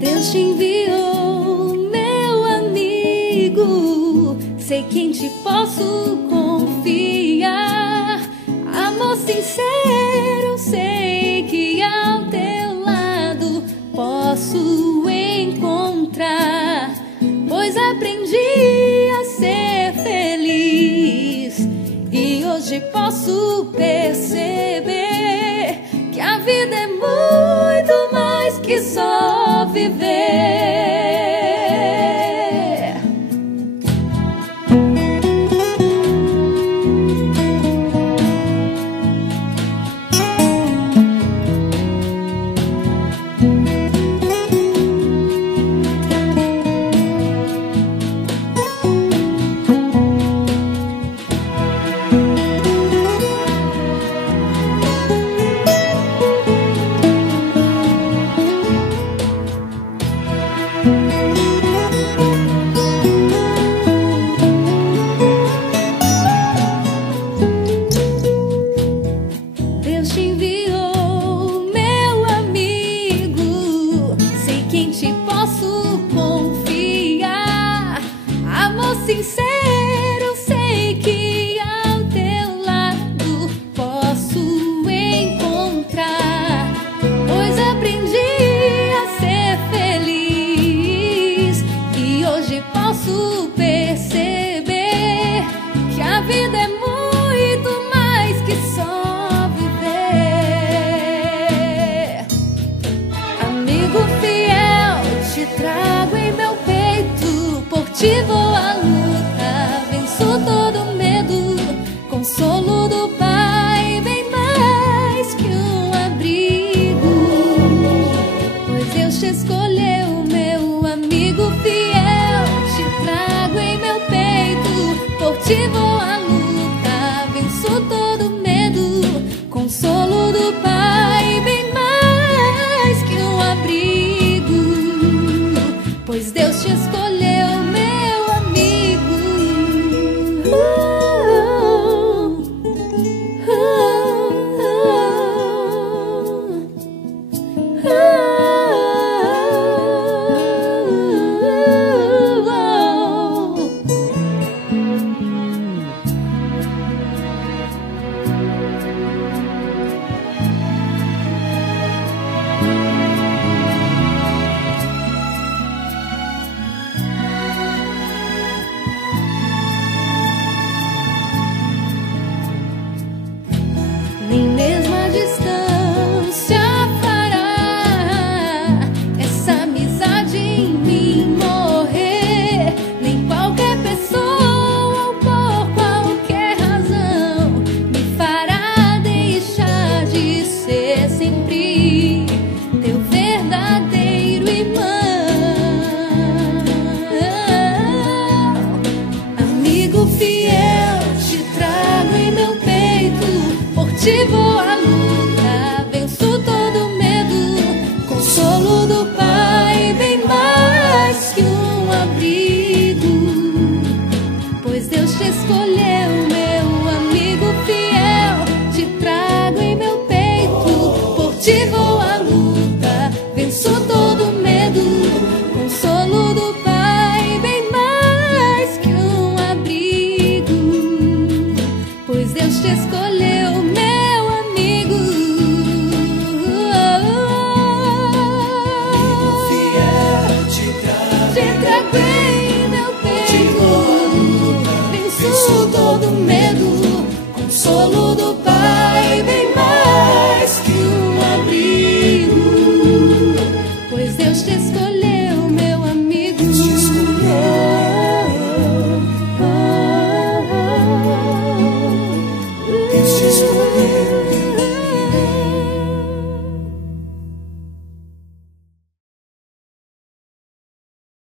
Deus te enviou, meu amigo. Sei que em ti posso confiar. Amor sincero, sei que ao teu lado posso encontrar. Pois aprendi a ser feliz e hoje posso perceber que a vida é muito mais que só viver. Deus te enviou, meu amigo. Sei que em ti posso confiar. Amor sincero, sei que ao teu lado posso encontrar. Pois aprendi a ser feliz e hoje posso perceber que a vida é muito mais que só viver. Amigo fiel, te trago em meu peito, por ti vou à luta, venço todo medo. Consolo do Pai, bem mais que um abrigo. Pois Deus te escolheu, meu amigo fiel. Te trago em meu peito, por ti vou à luta, venço todo medo. Consolo do Pai, bem mais que um abrigo. Pois Deus te escolheu, meu amigo. Nem mesmo a distância fará essa amizade em mim morrer. Nem qualquer pessoa ou por qualquer razão me fará deixar de ser sempre teu verdadeiro irmão. Amigo fiel, te trago em meu peito, por ti vou à luta, venço todo medo. Consolo do Pai, bem mais que um abrigo. Pois Deus te escolheu, meu amigo fiel. Te trago em meu peito, por ti vou à luta, venço todo medo. Consolo do Pai, bem mais que um abrigo. Pois Deus te escolheu, meu amigo. Te Te trago em meu peito, venço todo medo. Consolo do Pai, bem mais que um abrigo. Pois Deus te escolheu, meu amigo. Deus te escolheu. Deus te